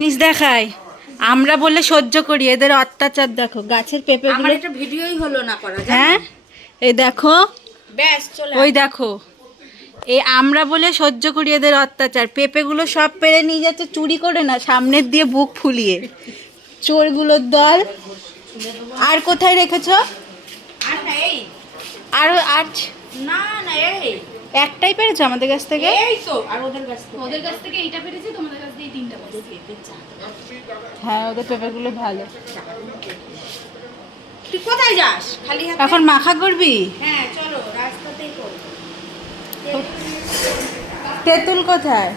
জিনিস দেখাই। আমরা বলে সহ্য করি এদের অত্যাচার দেখো গাছের পেঁপে আমার একটা ভিডিওই হলো না করা হ্যাঁ? এই দেখো ব্যাস চলে ওই দেখো এই আমরা বলে সহ্য করি এদের অত্যাচার। পেঁপেগুলো সব পেরে নিয়ে যাচ্ছে চুরি করে না সামনের দিয়ে বুক ফুলিয়ে। চোরগুলোর দল। আর কোথায় রেখেছো? আর আর আর না না এই। একটাই পেরেছ আমাদের কাছ থেকে? এই তো আর ওদের কাছ থেকে। ওদের কাছ থেকে এইটা পেরেছি তোমাদের কাছ থেকে এই তিনটা পেরেছি হ্যাঁ ওদের পেঁপেগুলো ভালো। তুই কোথায় যাস? খালি এখন মাখা করবি? হ্যাঁ চলো রাস্তাতেই তেঁতুল কোথায়?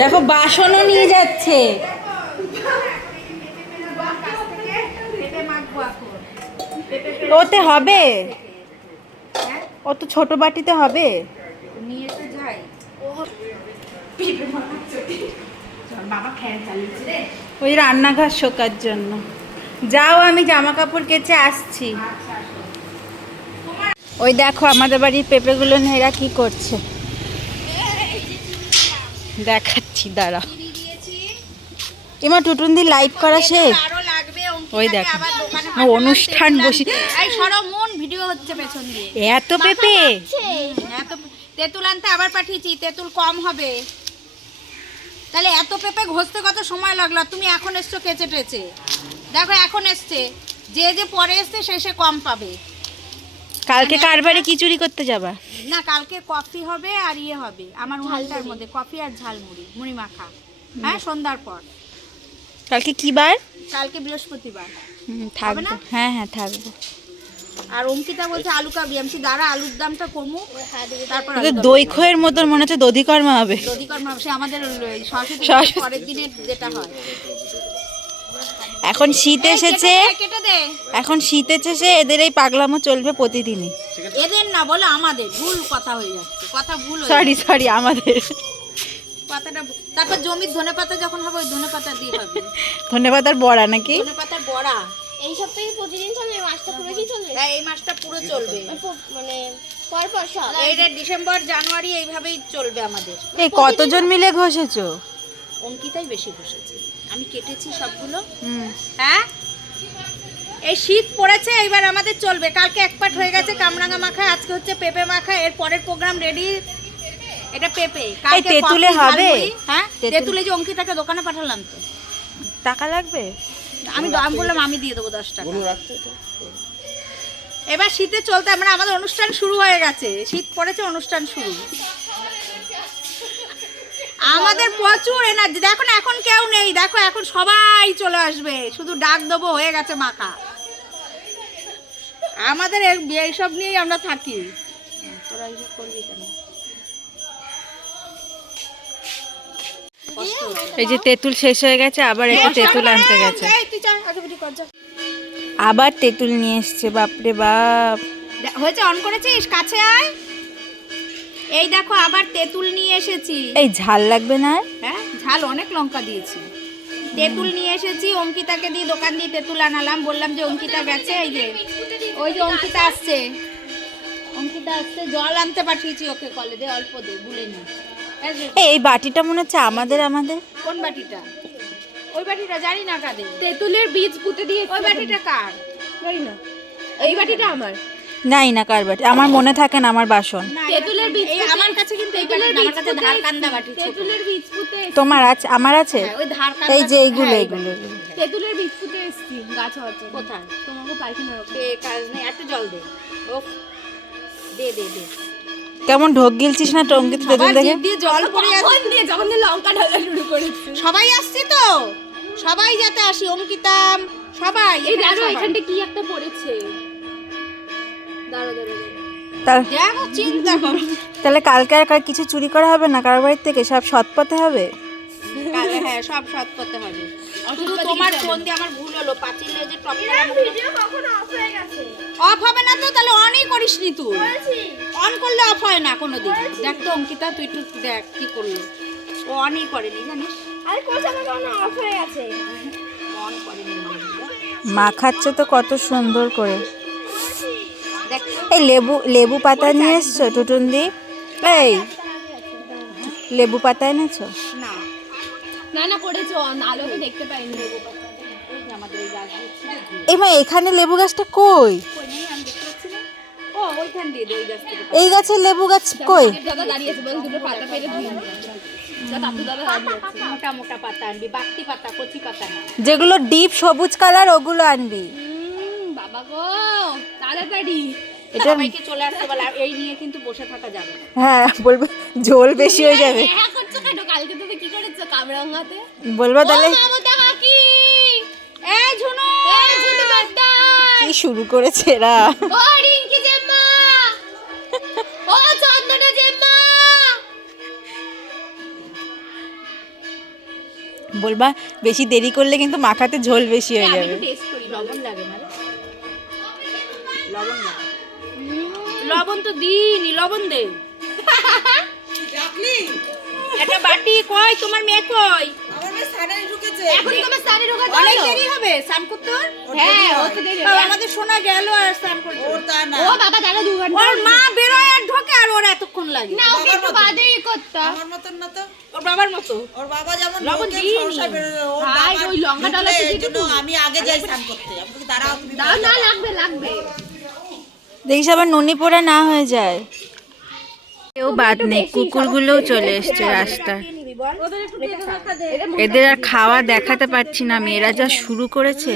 দেখো। বাসনও নিয়ে যাচ্ছে। ওতে হবে? ও তো ছোট বাটিতে হবে। নিয়ে তো যাই বাবা ফ্যান চালিয়েছে রে ওই রান্নাঘর শোকার জন্য। যাও আমি জামা কাপড় কেচে আসছি। ওই দেখো আমাদের বাড়ির পেঁপেগুলো নিয়ে এরা কি করছে। দেখাচ্ছি দাঁড়া এমা টুটুন দি লাইভ করা শেষ? ওই দেখো। অনুষ্ঠান বসি- সরো ভিডিও হচ্ছে পেছন এত পেঁপে? এত তেঁতুল আনতে আবার পাঠিয়েছি তেঁতুল কম হবে। তাহলে এত পেঁপে ঘষতে কত সময় লাগল? তুমি এখন এসছো কেচে টেচে। দেখো এখন এসছে। যে যে পরে এসছে সে সে কম পাবে। কালকে কার বাড়ি কি চুরি করতে যাবা? না কালকে কফি হবে আর ইয়ে হবে। আমার উনানটার মধ্যে কফি আর ঝালমুড়ি মুড়ি মাখা হ্যাঁ সন্ধ্যার পর। কালকে কি বার? কালকে বৃহস্পতিবার। হুম, থাকব না? হ্যাঁ হ্যাঁ থাকব। আর অঙ্কিতা বলছে আলু কাবলি আমি দাঁড়া আলুর দামটা কমু। তারপর দই খয়ের মতন মনে হচ্ছে দধিকর্মা হবে। দধিকর্মা সে আমাদের সরস্বতী পরের দিনে যেটা হয়। এখন শীত এসেছে। এখন শীত এসেছে এদের এই পাগলামো চলবে প্রতিদিনই। এদের না বলে আমাদের ভুল কথা হয়ে যাচ্ছে কথা ভুল সরি সরি আমাদের। কথাটা তারপর জমির ধনে পাতা যখন হবে ওই ধনে পাতা দিয়ে হবে। ধন্যবাদ আর বড়া নাকি? ধনে পাতার বড়া। এই সপ্তাহে প্রতিদিন চলবে এই মাসটা পুরো কি চলবে হ্যাঁ, এই মাসটা পুরো চলবে। মানে পর পর সব। এইটা ডিসেম্বর জানুয়ারি এইভাবেই চলবে আমাদের। এই কতজন মিলে ঘষেছো? অঙ্কিতাই বেশি বসেছে আমি কেটেছি সবগুলো। হ্যাঁ? এই শীত পড়েছে এবার আমাদের চলবে। কালকে এক পাট হয়ে গেছে কামরাঙা মাখা আজকে হচ্ছে পেঁপে মাখা এর পরের প্রোগ্রাম রেডি। এটা পেঁপে। কালকে তেঁতুলে হবে? হ্যাঁ? তেঁতুলে যে অঙ্কিতাকে দোকানে পাঠালাম তো। টাকা লাগবে? আমি আমি বললাম আমি দিয়ে দেবো দশ টাকা। এবার শীতে চলতে আমরা আমাদের অনুষ্ঠান শুরু হয়ে গেছে। শীত পড়েছে অনুষ্ঠান শুরু। আমাদের প্রচুর এনার্জি দেখো না এখন কেউ নেই। দেখো এখন সবাই চলে আসবে। শুধু ডাক দেবো হয়ে গেছে মাখা। আমাদের এই- এইসব নিয়েই আমরা থাকি। তোরা এইসব করবি কেন? এই যে তেঁতুল শেষ হয়ে গেছে আবার একটু তেঁতুল আনতে গেছে। আবার তেঁতুল নিয়ে এসছে বাপরে বাপ। হয়েছে অন করেছিস? কাছে আয়। এই দেখো আবার তেঁতুল নিয়ে এসেছি। এই ঝাল লাগবে না হ্যাঁ ঝাল অনেক লঙ্কা দিয়েছি। তেঁতুল নিয়ে এসেছি অঙ্কিতাকে দিয়ে দোকান দিয়ে তেঁতুল আনালাম। বললাম যে অঙ্কিতা গেছে এই যে ওই যে অঙ্কিতা আসছে। অঙ্কিতা আসছে জল আনতে পাঠিয়েছি ওকে কলে দে অল্প দে ভুলে নি। এই বাটিটা মনে হচ্ছে আমাদের আমাদের। কোন বাটিটা? ওই বাটিটা জানি না কাদের। তেঁতুলের বীজ পুঁতে দিয়ে ওই বাটিটা কার? জানি না। এই বাটিটা আমার। নাই না কার বাটি আমার মনে থাকে না আমার বাসন। না, তেঁতুলের বীজ এই আমার কাছে কিন্তু এই তেঁতুলের না, আমার কাছে পুঁতে ধার কান্দা বাটি। তেঁতুলের বীজ পুঁতে তোমার আছে আমার আছে? হ্যাঁ, ওই ধার কান্দা এই যে এইগুলো হ্যাঁ, এইগুলো এগুলো। তেঁতুলের বীজ পুঁতে এসছি গাছ জন্য। কোথায়? তোমাকে পায়খানার ওখানে। এ কাজ নেই একটু জল দে। ও দে দে দে। কেমন ঢোক গিলছিস না টঙ্কিতে তেঁতুল দেখে? দিয়ে জল পড়ে যাচ্ছে। কখন দিয়ে যখন দিয়ে লঙ্কা ঢালা শুরু করেছে। সবাই আসছে তো? সবাই যাতে আসি অঙ্কিতাম সবাই এই দাঁড়ো। এখানটা কি একটা পড়েছে। দাঁড়ো দাঁড়ো দাঁড়ো। তার- দেখো চিন্তা করো। তাহলে কালকে আর কার কিছু চুরি করা হবে না? কারোর বাড়ির থেকে সব সৎ পথে হবে? কালে হ্যাঁ সব সৎ করতে হবে। শুধু তোমার ফোন দিয়ে আমার ভুল হলো পাঁচিলে যে টপ ভিডিও কখনো অফ হয়ে গেছে। অফ হবে না তো তাহলে অনই করিস নি তুই অন করলে অফ হয় না কোনোদিন। দেখ তো অঙ্কিতা তুই একটু দেখ কি করল। ও অনই করেনি জানিস? আরে কোথা থেকে অফ হয়ে গেছে। অন করেনি মাখাচ্ছে তো কত সুন্দর করে। দেখ। এই লেবু লেবু পাতা নিয়ে এসছো টুটুন দি এই লেবু পাতা এনেছো? না। না না করেছ। আলোকে দেখতে পাইনি। লেবু পাতা এই যে আমাদের এই গাছ এই এখানে লেবু গাছটা কই? এই গাছের লেবু গাছ কই? দাদা দাঁড়িয়ে আছে বল দুটো পাতা পেরে ধুয়ে যেগুলো ডিপ সবুজ কালার ওগুলো আনবি। বাবা গো তাড়াতাড়ি। এটা চলে আসতে এই নিয়ে কিন্তু বসে থাকা যাবে হ্যাঁ বলবে ঝোল বেশি হয়ে যাবে। হ্যাঁ কেন? কালকে তুমি কি করেছ? কামরাঙ্গাতে বলবা তাহলে। মমতা কাকি এই ঝুনু! এই ঝুনু বাদ্দার কি শুরু করেছে এরা? ও রিঙ্কি জেম্মা। ও চন্দনা জেম্মা। বলবা বেশি দেরি করলে কিন্তু মাখাতে ঝোল বেশি হয়ে যাবে। একটু টেস্ট করি। লবণ লাগে না রে। লবণ লাগে লবণ তো দিইনি লবণ দে। একটা বাটি কই তোমার মেয়ে কই? এখন তোমার স্নানে ঢোকা অনেক দেরি হবে স্নান করতে হ্যাঁ ও তো দেরি ও, আমাদের শোনা গেল আর স্নান করতে। ও বাবা দাদা দু ঘণ্টা ওর মা বেরোয় আর ঢোকে আর ওর এতক্ষণ লাগে। না ওকে একটু বাদেই করতাম আমার মতন না তো। ওর বাবার মতো? ওর বাবা যেমন লবণ। সংসার বেরোয়, ওর ভাই, ওই লঙ্কা ডালা থেকে আমি আগে যাই স্নান করতে। আমি দাঁড়াও তুমি না লাগবে লাগবে। দেখিস আবার নুনি পোড়া না হয়ে যায়। কেউ বাদ নেই কুকুরগুলোও চলে এসছে রাস্তা এদের আর খাওয়া দেখাতে পারছি না মেয়েরা যা শুরু করেছে।